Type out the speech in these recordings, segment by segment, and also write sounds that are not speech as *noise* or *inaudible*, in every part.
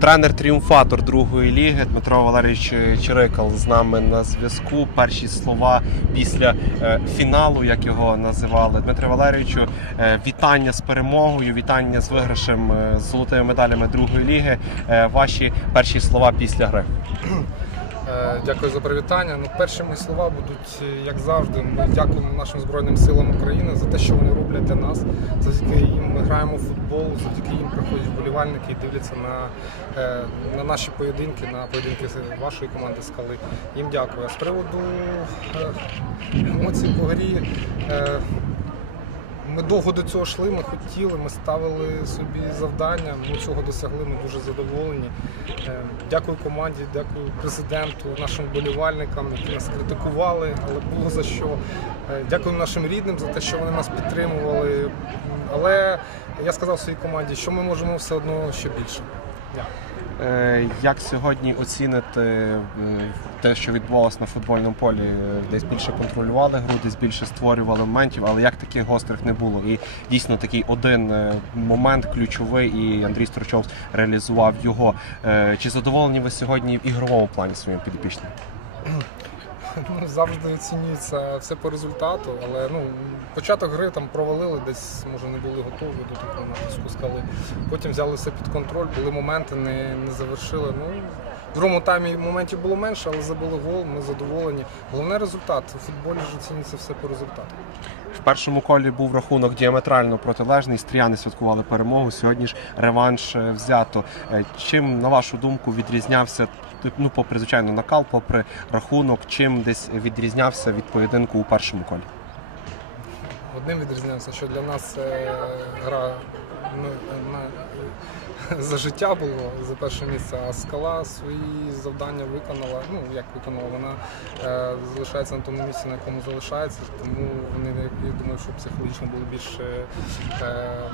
Тренер-тріумфатор другої ліги Дмитро Валерійович Чирикал з нами на зв'язку. Перші слова після е, фіналу, як його називали. Дмитро Валерійовичу, е, вітання з перемогою, вітання з виграшем е, з золотими медалями другої ліги. Ваші перші слова після гри. Е, Дякую за привітання. Ну, перші мої слова будуть, е, як завжди. Ми дякуємо нашим Збройним силам України за те, що вони роблять для нас. Завдяки їм ми граємо в футбол, завдяки їм приходять вболівальники і дивляться на, е, на наші поєдинки, на поєдинки вашої команди скали. Їм дякую. А з приводу емоцій по грі. Ми довго до цього йшли, ми хотіли, ми ставили собі завдання, ми цього досягли, ми дуже задоволені. Е, Дякую команді, дякую президенту, нашим вболівальникам, які нас критикували, але було за що. Е, Дякую нашим рідним за те, що вони нас підтримували. Але я сказав своїй команді, що ми можемо все одно ще більше. Дякую. Е, Як сьогодні оціните е, те, що відбувалося на футбольному полі? Десь більше контролювали гру, десь більше створювали моментів, але як таких гострих не було. І дійсно такий один е, момент ключовий, і Андрій Строчов реалізував його. Чи задоволені ви сьогодні в ігровому плані своїм підопічним? *laughs* Ну, завжди оцінюється все по результату, але ну, початок гри там провалили, десь може не були готові до такого натиску скали. Потім взяли все під контроль, були моменти, не, не завершили. Ну, в другому таймі моментів було менше, але забили гол, ми задоволені. Головне результат. У футболі ж оцінюється все по результату. В першому колі був рахунок діаметрально протилежний. Стріяни святкували перемогу. Сьогодні ж реванш е, взято. Е, Чим, на вашу думку, відрізнявся ну, попри звичайно накал, попри рахунок, чим десь відрізнявся від поєдинку у першому колі? Одним відрізнявся, що для нас е, гра ну, на, *laughs* за життя було за перше місце, а скала свої завдання виконала. Ну як виконала, вона е, залишається на тому місці, на якому залишається. Тому вони я думаю, що психологічно були більш е, е,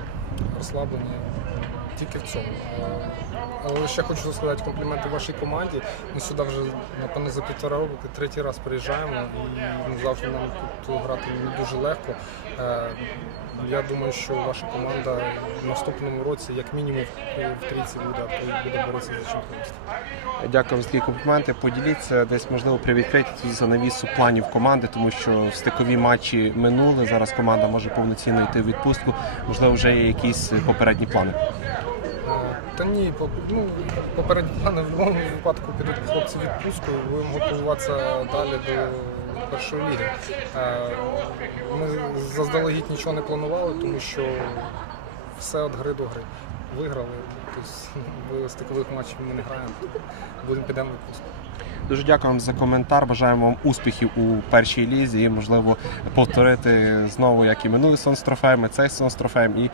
розслаблені тільки в цьому. Е, Але ще хочу сказати компліменти вашій команді. Ми сюди вже напевно за півтора року третій раз приїжджаємо і ну, завжди нам тут грати не дуже легко. Е, Я думаю, що ваша команда в наступному році, як мінімум, в трійці буде, буде боротися за чемпіонство. Дякую за такі компліменти. Поділіться десь можливо привідкрити цю занавісу планів команди, тому що стикові матчі минули. Зараз команда може повноцінно йти в відпустку. Можливо, вже є якісь попередні плани. Е, Та ні, ну, попередні плани в будь-якому випадку підуть хлопці відпустку, будемо готуватися далі до першої ліги. Е, Ми заздалегідь нічого не планували, тому що все від гри до гри. Виграли, тобто в стикових матчів ми не граємо, будемо підемо в відпустку. Дуже дякую вам за коментар. Бажаємо вам успіхів у першій лізі і можливо повторити знову, як і минулий сон з трофеєм, і цей сон з трофеєм, і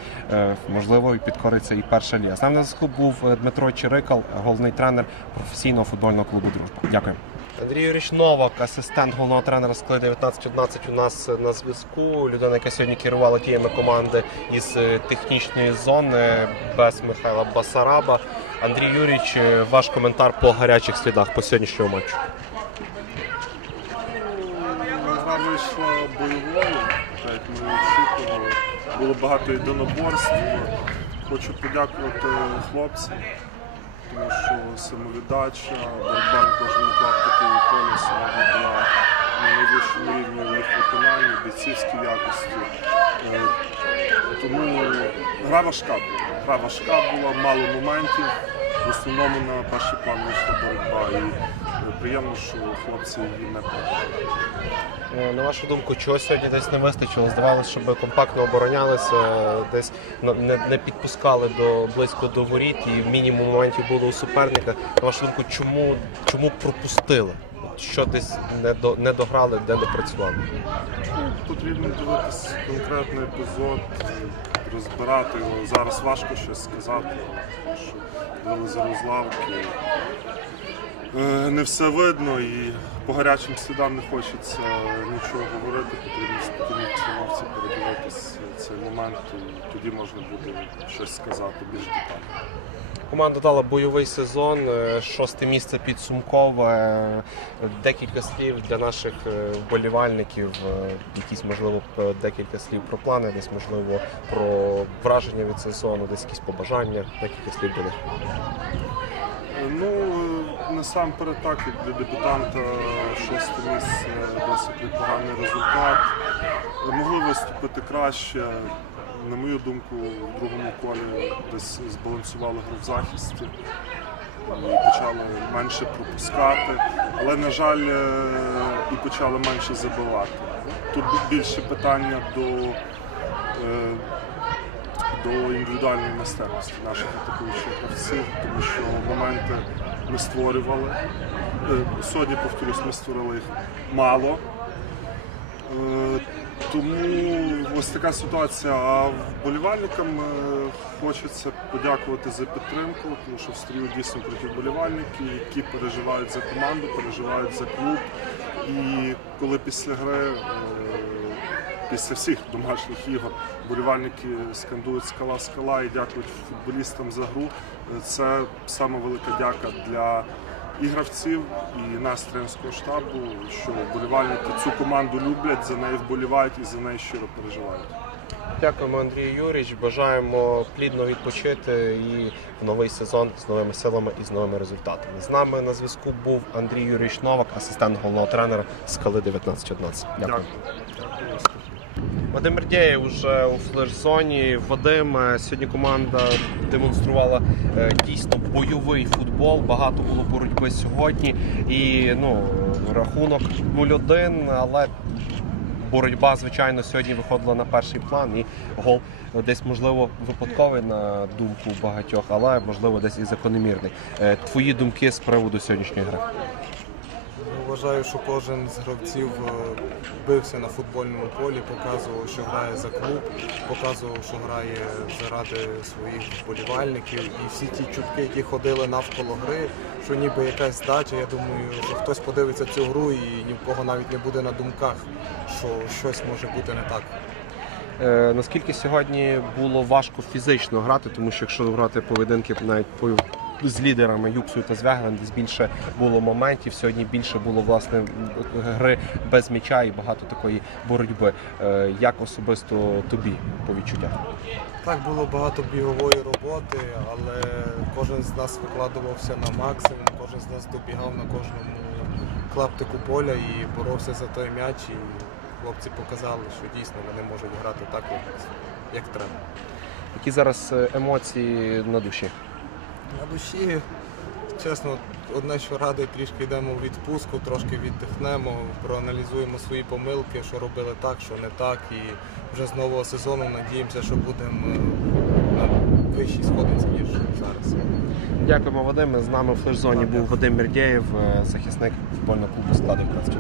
можливо підкориться і перша ліга. З нами на зв'язку був е, Дмитро Чирикал, головний тренер професійного футбольного клубу Дружба. Дякую. Андрій Юрійович Новак, асистент головного тренера скли 19-11 у нас на зв'язку. Людина, яка сьогодні керувала діями команди із е, технічної зони без Михайла Басараба. Андрій Юрійович, е, ваш коментар по гарячих слідах по сьогоднішньому матчу. Гра вийшла бойовою, так як. Було багато єдиноборств. Хочу подякувати хлопцям, тому що самовіддача, боротьба на кожному клаптику поля сьогодні була на найвищому рівні їх виконанні, бійцівській якості. Е, Тому гра важка була. Гра важка була, мало моментів. В основному на перший план вийшла боротьба. Е, приємно, що хлопці її не програли. Е, На вашу думку, чого сьогодні десь не вистачило? Здавалося, щоб компактно оборонялися, десь не, не підпускали до близько до воріт, і мінімум моментів було у суперника. На вашу думку, чому, чому пропустили? Що десь не, до, не дограли, де не працювали? Потрібно дивитися конкретний епізод, розбирати його. Зараз важко щось сказати, тому що дивилися розлавки. Е, Не все видно і по гарячим слідам не хочеться нічого говорити, потрібно спокійно передивитися цей момент, і тоді можна буде щось сказати більш детально. Команда дала бойовий сезон, е, шосте місце підсумкове. Декілька слів для наших е, вболівальників, е, якісь можливо декілька слів про плани, десь можливо про враження від сезону, десь якісь побажання, декілька слів до них. Ну, насамперед так, як для дебютанта шосте місце досить непоганий результат. Виступити краще. На мою думку, в другому колі десь збалансували гру в захисті почали менше пропускати, але, на жаль, е, і почали менше забивати. Тут більше питання до, е, до індивідуальної майстерності наших атакуючих гравців, тому що моменти ми створювали. Е, Сьогодні, повторюсь, ми створили їх мало. Тому ось така ситуація. А вболівальникам е, хочеться подякувати за підтримку, тому що в стрію дійсно круті вболівальники, які переживають за команду, переживають за клуб. І коли після гри, е, після всіх домашніх ігор, вболівальники скандують скала скала і дякують футболістам за гру, е, це саме велика дяка для і гравців, і нас тренерського штабу, що вболівальники цю команду люблять, за неї вболівають і за неї щиро переживають. Дякуємо, Андрій Юрійович. Бажаємо плідно відпочити і в новий сезон з новими силами і з новими результатами. З нами на зв'язку був Андрій Юрійович Новак, асистент головного тренера скали 1911. Дякую. Дякую. Вадим Бердєєв вже у флеш-зоні. Вадим сьогодні команда демонструвала е, дійсно бойовий футбол. Багато було боротьби сьогодні. І ну, рахунок 0-1, але боротьба, звичайно, сьогодні виходила на перший план. І гол десь, можливо, випадковий на думку багатьох, але можливо десь і закономірний. Е, Твої думки з приводу сьогоднішньої гри? Вважаю, що кожен з гравців е, бився на футбольному полі, показував, що грає за клуб, показував, що грає заради своїх вболівальників. І всі ті чутки, які ходили навколо гри, що ніби якась здача. Я думаю, що хтось подивиться цю гру і ні в кого навіть не буде на думках, що щось може бути не так. Е, наскільки сьогодні було важко фізично грати, тому що якщо грати поєдинки навіть по з лідерами Юксою та Звягелем, десь більше було моментів. Сьогодні більше було власне гри без м'яча і багато такої боротьби. Е, як особисто тобі по відчуттях? Так було багато бігової роботи, але кожен з нас викладувався на максимум, кожен з нас добігав на кожному клаптику поля і боровся за той м'яч. І хлопці показали, що дійсно вони можуть грати так, як, як треба. Які зараз е, емоції на душі? На душі, чесно, одне, що радий, трішки йдемо в відпустку, трошки віддихнемо, проаналізуємо свої помилки, що робили так, що не так. І вже з нового сезону надіємося, що будемо е, на вищій сходинці, ніж зараз. Дякуємо, Вадиме. З нами в флеш-зоні був Вадим Мердєєв, е, захисник футбольного клубу складу 15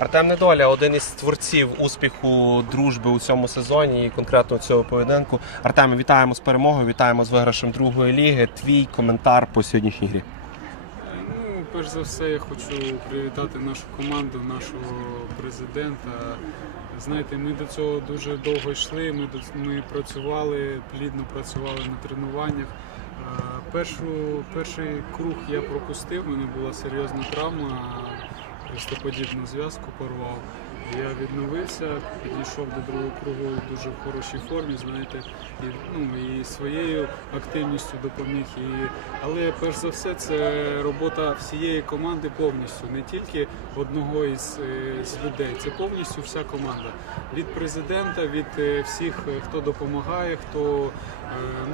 Артем Недоля один із творців успіху дружби у цьому сезоні і конкретно цього поєдинку. Артем, вітаємо з перемогою, вітаємо з виграшем другої ліги. Твій коментар по сьогоднішній грі. Ну, перш за все, я хочу привітати нашу команду, нашого президента. Знаєте, ми до цього дуже довго йшли. Ми ми працювали, плідно працювали на тренуваннях. Е, Першу, перший круг я пропустив, у мене була серйозна травма, хрестоподібну зв'язку порвав. Я відновився, підійшов до другого кругу дуже в хорошій формі, знаєте, і, ну, і своєю активністю допоміг. І, але перш за все це робота всієї команди повністю, не тільки одного із, е, з людей. Це повністю вся команда. Від президента, від е, всіх, е, хто допомагає, хто е,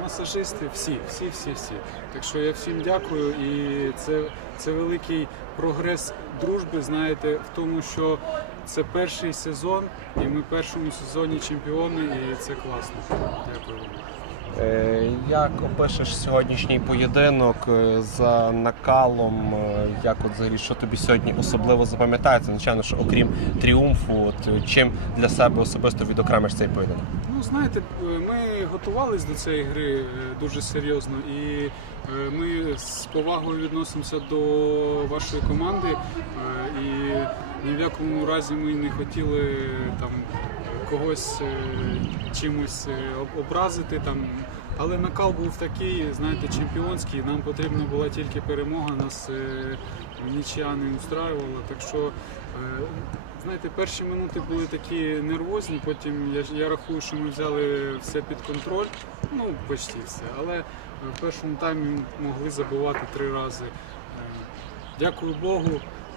масажисти, всі, всі, всі, всі. Так що я всім дякую, і це, це великий прогрес дружби, знаєте, в тому, що це перший сезон, і ми в першому сезоні чемпіони, і це класно. Дякую вам. Е, Як опишеш сьогоднішній поєдинок е, за накалом? е, Як от взагалі, що тобі сьогодні особливо запам'ятається? Звичайно, що окрім тріумфу, от чим для себе особисто відокремиш цей поєдинок? Ну, знаєте, ми готувались до цієї гри дуже серйозно, і ми з повагою відносимося до вашої команди. І ні в якому разі ми не хотіли там когось е, чимось е, образити. Там. Але накал був такий, знаєте, чемпіонський. Нам потрібна була тільки перемога, нас е, нічия не устраювала. Так що Знаєте, перші минути були такі нервозні, потім я, я рахую, що ми взяли все під контроль, ну почти все. Але в першому таймі могли забивати три рази. Дякую Богу,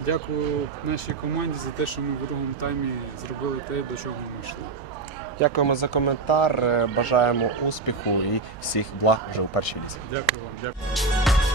дякую нашій команді за те, що ми в другому таймі зробили те, до чого ми йшли. Дякуємо за коментар. е, Бажаємо успіху і всіх благ вже у першій лізі. Дякую вам. Дякую.